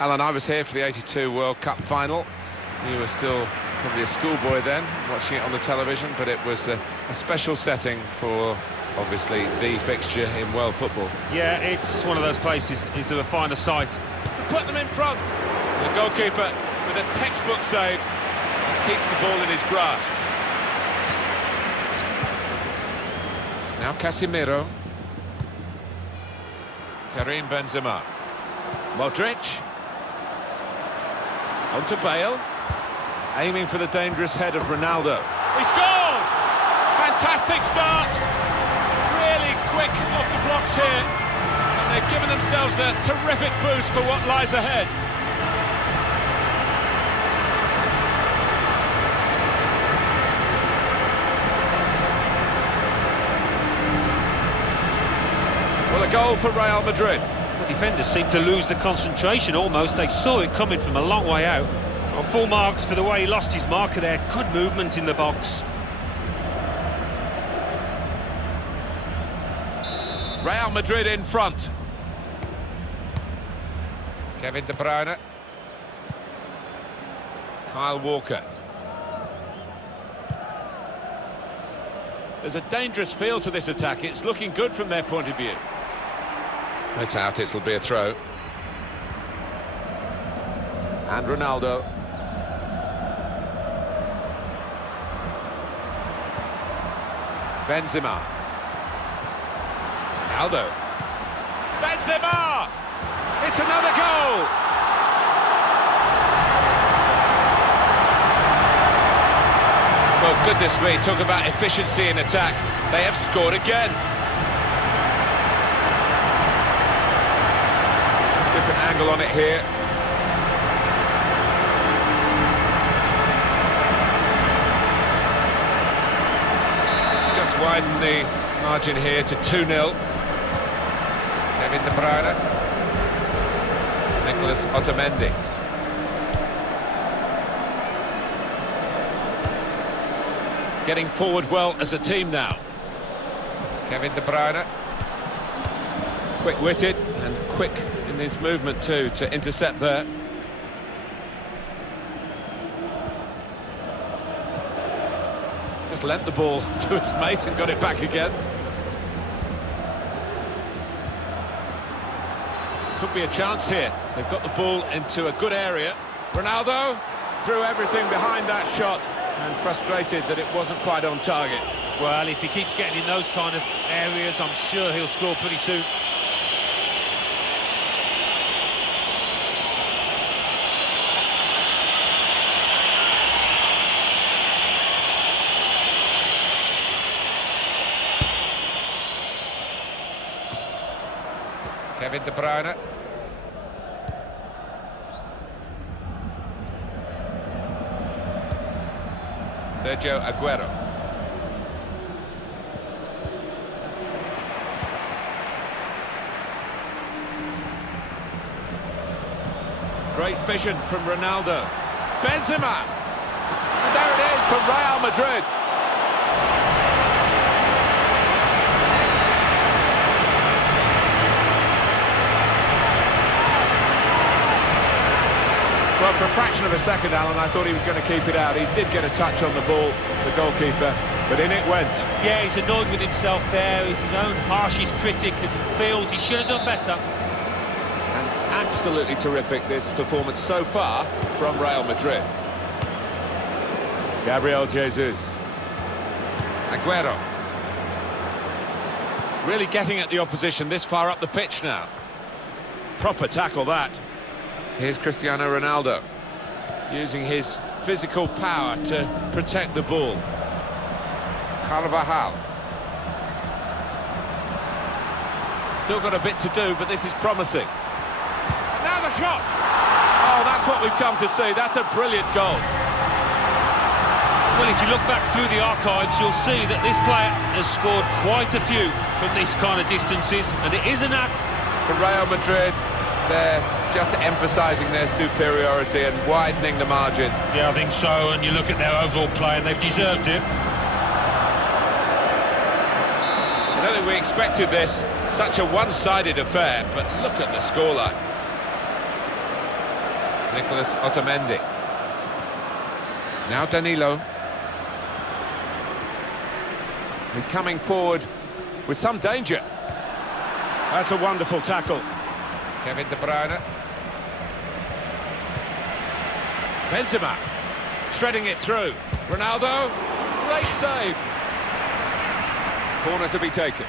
Alan, I was here for the '82 World Cup final. You were still probably a schoolboy then, watching it on the television, but it was a special setting for, obviously, the fixture in world football. Yeah, it's one of those places. Is there a finer sight? To put them in front. The goalkeeper with a textbook save keeps the ball in his grasp. Now Casemiro. Karim Benzema. Modric. On to Bale. Aiming for the dangerous head of Ronaldo. He scored! Fantastic start. Really quick off the blocks here. And they've given themselves a terrific boost for what lies ahead. Well, a goal for Real Madrid. The defenders seem to lose the concentration almost. They saw it coming from a long way out. Well, full marks for the way he lost his marker there. Good movement in the box. Real Madrid in front. Kevin De Bruyne. Kyle Walker. There's a dangerous feel to this attack. It's looking good from their point of view. It's out, it'll be a throw. And Ronaldo. Benzema. Ronaldo. Benzema! It's another goal! Well, goodness me, talk about efficiency in attack. They have scored again. Different angle on it here. Just widen the margin here to 2-0. Kevin De Bruyne. Nicolas Otamendi. Getting forward well as a team now. Kevin De Bruyne. Quick-witted and quick in his movement too to intercept there. Just lent the ball to his mate and got it back again. Could be a chance here. They've got the ball into a good area. Ronaldo threw everything behind that shot and frustrated that it wasn't quite on target. Well, if he keeps getting in those kind of areas, I'm sure he'll score pretty soon. Kevin De Bruyne. Sergio Aguero. Great vision from Ronaldo. Benzema! And there it is for Real Madrid. Well, for a fraction of a second, Alan, I thought he was going to keep it out. He did get a touch on the ball, the goalkeeper, but in it went. Yeah, he's annoyed with himself there. He's his own harshest critic and feels he should have done better. And absolutely terrific, this performance so far from Real Madrid. Gabriel Jesus. Aguero. Really getting at the opposition this far up the pitch now. Proper tackle, that. Here's Cristiano Ronaldo. Using his physical power to protect the ball. Carvajal. Still got a bit to do, but this is promising. Now the shot! Oh, that's what we've come to see. That's a brilliant goal. Well, if you look back through the archives, you'll see that this player has scored quite a few from these kind of distances, and it is a knack. For Real Madrid, they're just emphasising their superiority and widening the margin. Yeah, I think so, and you look at their overall play, and they've deserved it. I don't think we expected this, such a one-sided affair, but look at the scoreline. Nicholas Otamendi. Now Danilo. He's coming forward with some danger. That's a wonderful tackle. Kevin De Bruyne. Benzema, shredding it through. Ronaldo, great save. Corner to be taken.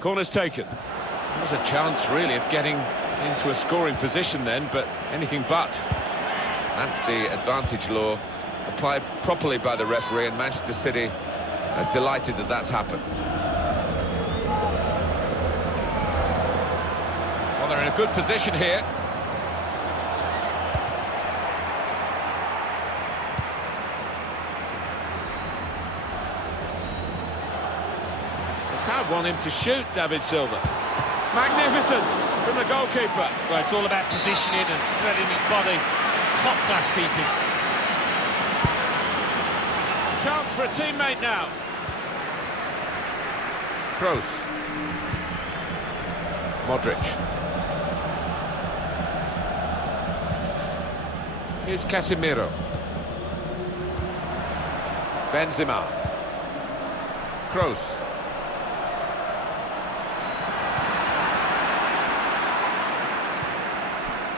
Corner's taken. There was a chance, really, of getting into a scoring position then, but anything but. That's the advantage law applied properly by the referee, and Manchester City are delighted that that's happened. Well, they're in a good position here. They can't want him to shoot, David Silva. Magnificent from the goalkeeper. Well, it's all about positioning and spreading his body. Top-class keeping. Chance for a teammate now. Kroos. Modric. Here's Casemiro. Benzema. Kroos.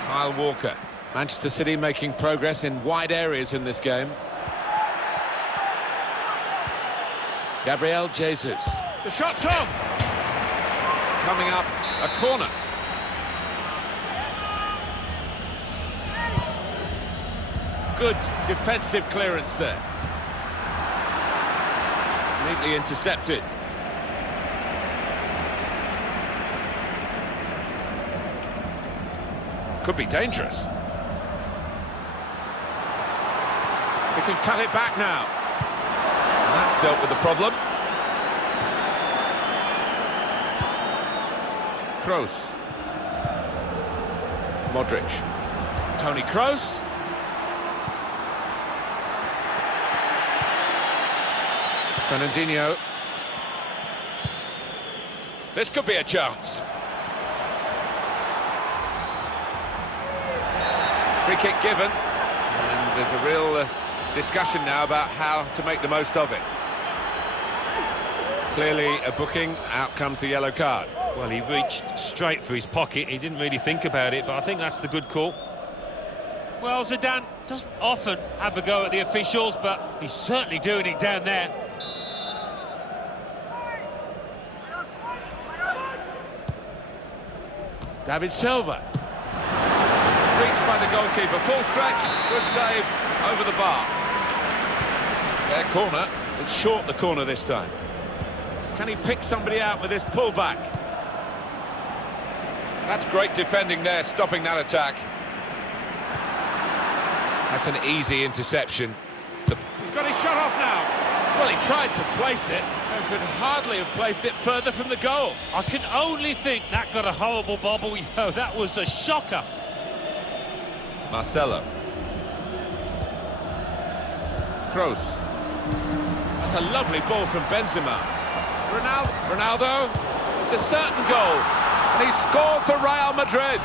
Kyle Walker. Manchester City making progress in wide areas in this game. Gabriel Jesus. The shot's on! Coming up, a corner. Good defensive clearance there. Neatly intercepted. Could be dangerous. He can cut it back now. And that's dealt with the problem. Kroos. Modric. Toni Kroos. Fernandinho. This could be a chance. Free kick given. And there's a real discussion now about how to make the most of it. Clearly a booking. Out comes the yellow card. Well, he reached straight for his pocket. He didn't really think about it, but I think that's the good call. Well, Zidane doesn't often have a go at the officials, but he's certainly doing it down there. David Silva. Reached by the goalkeeper. Full stretch. Good save over the bar. It's their corner. It's short the corner this time. Can he pick somebody out with this pullback? That's great defending there, stopping that attack. That's an easy interception. He's got his shot off now. Well, he tried to place it and could hardly have placed it further from the goal. I can only think that got a horrible bobble. Yo, that was a shocker. Marcelo. Kroos. That's a lovely ball from Benzema. Ronaldo. It's a certain goal. And he's scored for Real Madrid.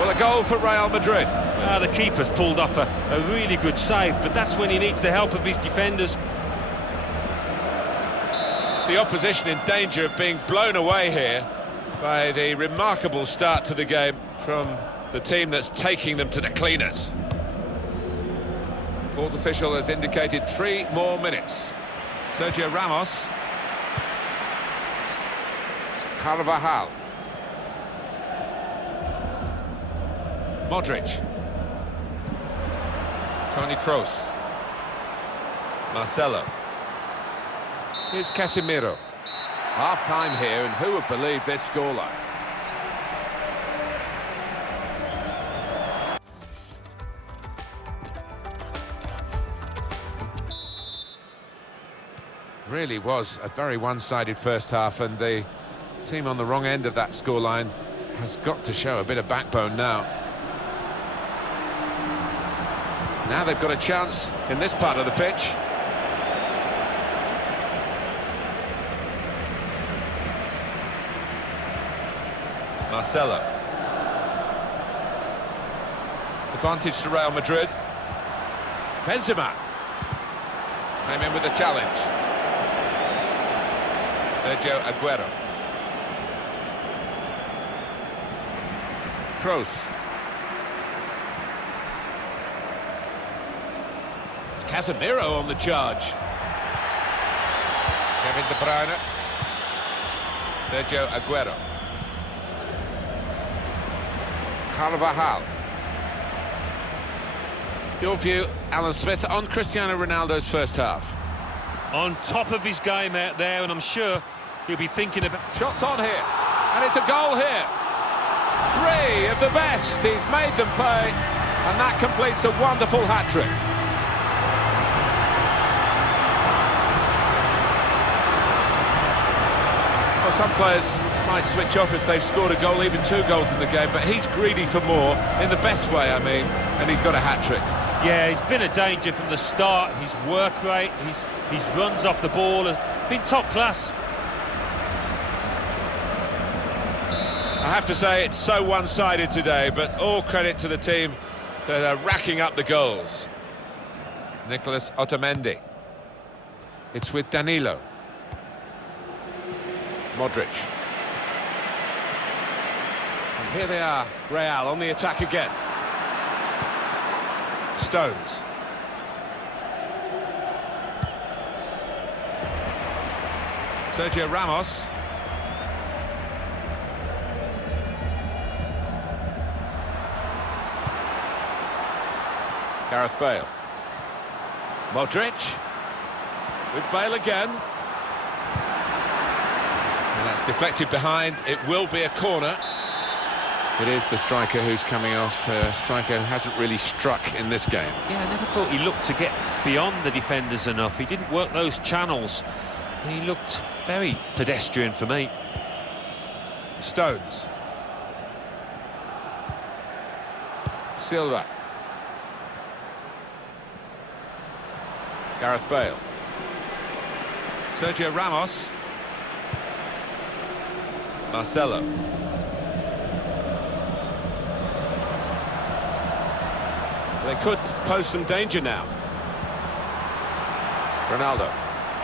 Well, a goal for Real Madrid. The keeper's pulled off a really good save, but that's when he needs the help of his defenders. The opposition in danger of being blown away here by the remarkable start to the game from the team that's taking them to the cleaners. Fourth official has indicated 3 more minutes. Sergio Ramos. Carvajal. Modric. Toni Kroos. Marcelo. Here's Casemiro. Half-time here, and who would believe this scoreline? really was a very one-sided first half, and the team on the wrong end of that scoreline has got to show a bit of backbone now. Now they've got a chance in this part of the pitch. Marcelo. Advantage to Real Madrid. Benzema. Came in with a challenge. Sergio Aguero. Kroos. It's Casemiro on the charge. Kevin De Bruyne. Sergio Aguero. Carvajal. Your view, Alan Smith, on Cristiano Ronaldo's first half? On top of his game out there, and I'm sure he'll be thinking about... Shots on here, and it's a goal here. 3 of the best, he's made them pay, and that completes a wonderful hat-trick. Well, some players might switch off if they've scored a goal, even 2 goals in the game, but he's greedy for more, in the best way, I mean, and he's got a hat-trick. Yeah, he's been a danger from the start. His work rate, his runs off the ball have been top class. I have to say, it's so one-sided today, but all credit to the team that are racking up the goals. Nicolas Otamendi. It's with Danilo. Modric. And here they are, Real on the attack again. Stones. Sergio Ramos. Gareth Bale. Modric. With Bale again. And that's deflected behind. It will be a corner. It is the striker who's coming off. A striker who hasn't really struck in this game. Yeah, I never thought he looked to get beyond the defenders enough. He didn't work those channels. He looked very pedestrian for me. Stones. Silva. Gareth Bale. Sergio Ramos. Marcelo. They could pose some danger now. Ronaldo.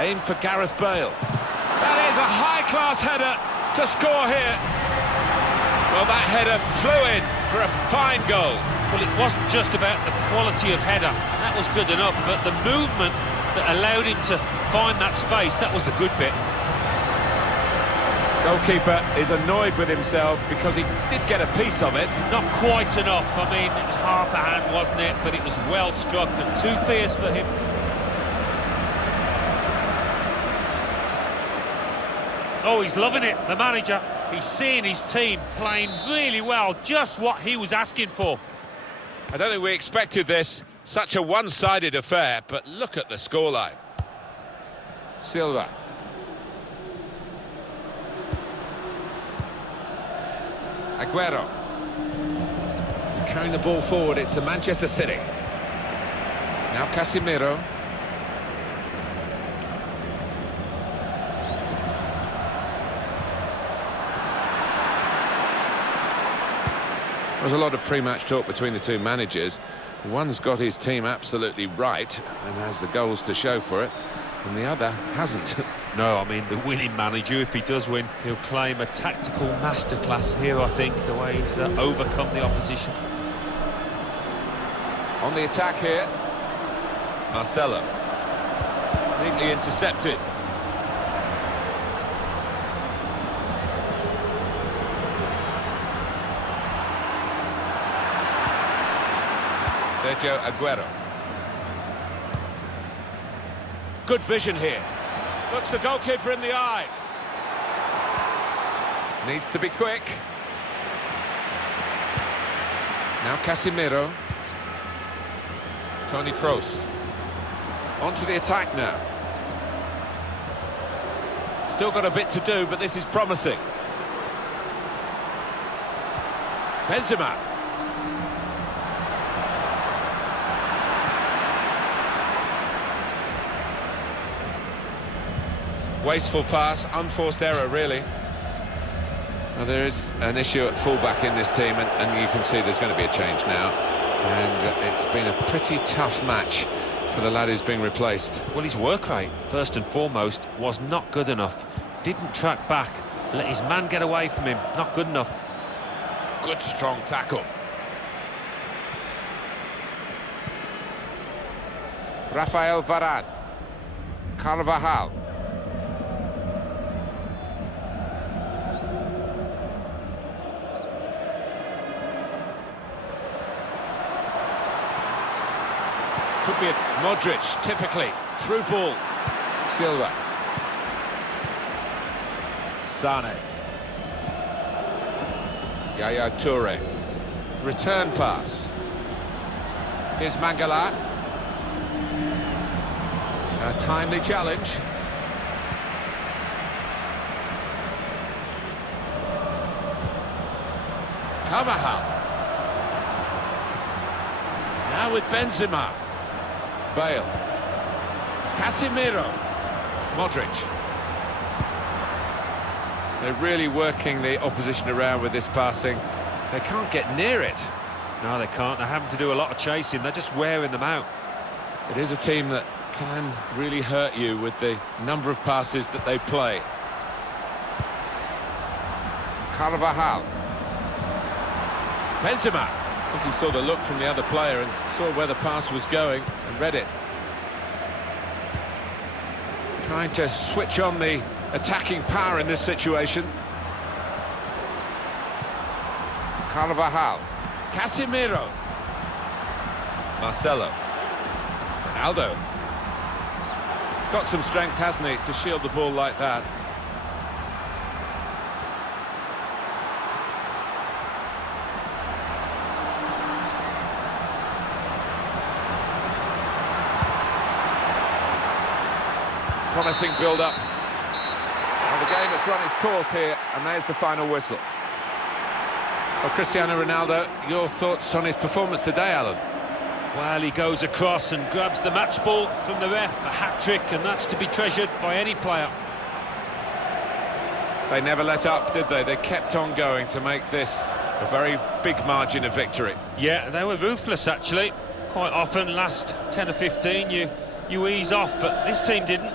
Aim for Gareth Bale. That is a high-class header to score here. Well, that header flew in for a fine goal. Well, it wasn't just about the quality of header. That was good enough, but the movement that allowed him to find that space, that was the good bit. Goalkeeper is annoyed with himself because he did get a piece of it. Not quite enough. I mean, it was half a hand, wasn't it? But it was well struck and too fierce for him. Oh, he's loving it, the manager. He's seeing his team playing really well, just what he was asking for. I don't think we expected this, such a one-sided affair, but look at the scoreline. Silva. Aguero. Carrying the ball forward, it's the Manchester City. Now Casemiro. There was a lot of pre-match talk between the two managers. One's got his team absolutely right and has the goals to show for it, and the other hasn't. No, I mean, the winning manager, if he does win, he'll claim a tactical masterclass here, I think, the way he's overcome the opposition. On the attack here. Marcelo. Neatly intercepted. Sergio Aguero. Good vision here. Looks the goalkeeper in the eye. Needs to be quick. Now Casemiro. Toni Kroos. On to the attack now. Still got a bit to do, but this is promising. Benzema. Wasteful pass, unforced error, really. Well, there is an issue at fullback in this team, and you can see there's going to be a change now. And it's been a pretty tough match for the lad who's being replaced. Well, his work rate, first and foremost, was not good enough. Didn't track back, let his man get away from him. Not good enough. Good, strong tackle. Rafael Varane. Carvajal. Could be a Modric, typically. Through ball. Silva. Sane. Yaya Toure. Return pass. Here's Mangala. A timely challenge. Carvajal. Now with Benzema. Bale. Casemiro. Modric. They're really working the opposition around with this passing. They can't get near it. No, they can't. They're having to do a lot of chasing. They're just wearing them out. It is a team that can really hurt you with the number of passes that they play. Carvajal. Benzema. I think he saw the look from the other player and saw where the pass was going and read it. Trying to switch on the attacking power in this situation. Carvajal. Casemiro. Marcelo. Ronaldo. He's got some strength, hasn't he, to shield the ball like that. Promising build-up. Well, the game has run its course here, and there's the final whistle. Well, Cristiano Ronaldo, your thoughts on his performance today, Alan? Well, he goes across and grabs the match ball from the ref, a hat-trick, and that's to be treasured by any player. They never let up, did they? They kept on going to make this a very big margin of victory. Yeah, they were ruthless, actually. Quite often, last 10 or 15, you ease off, but this team didn't.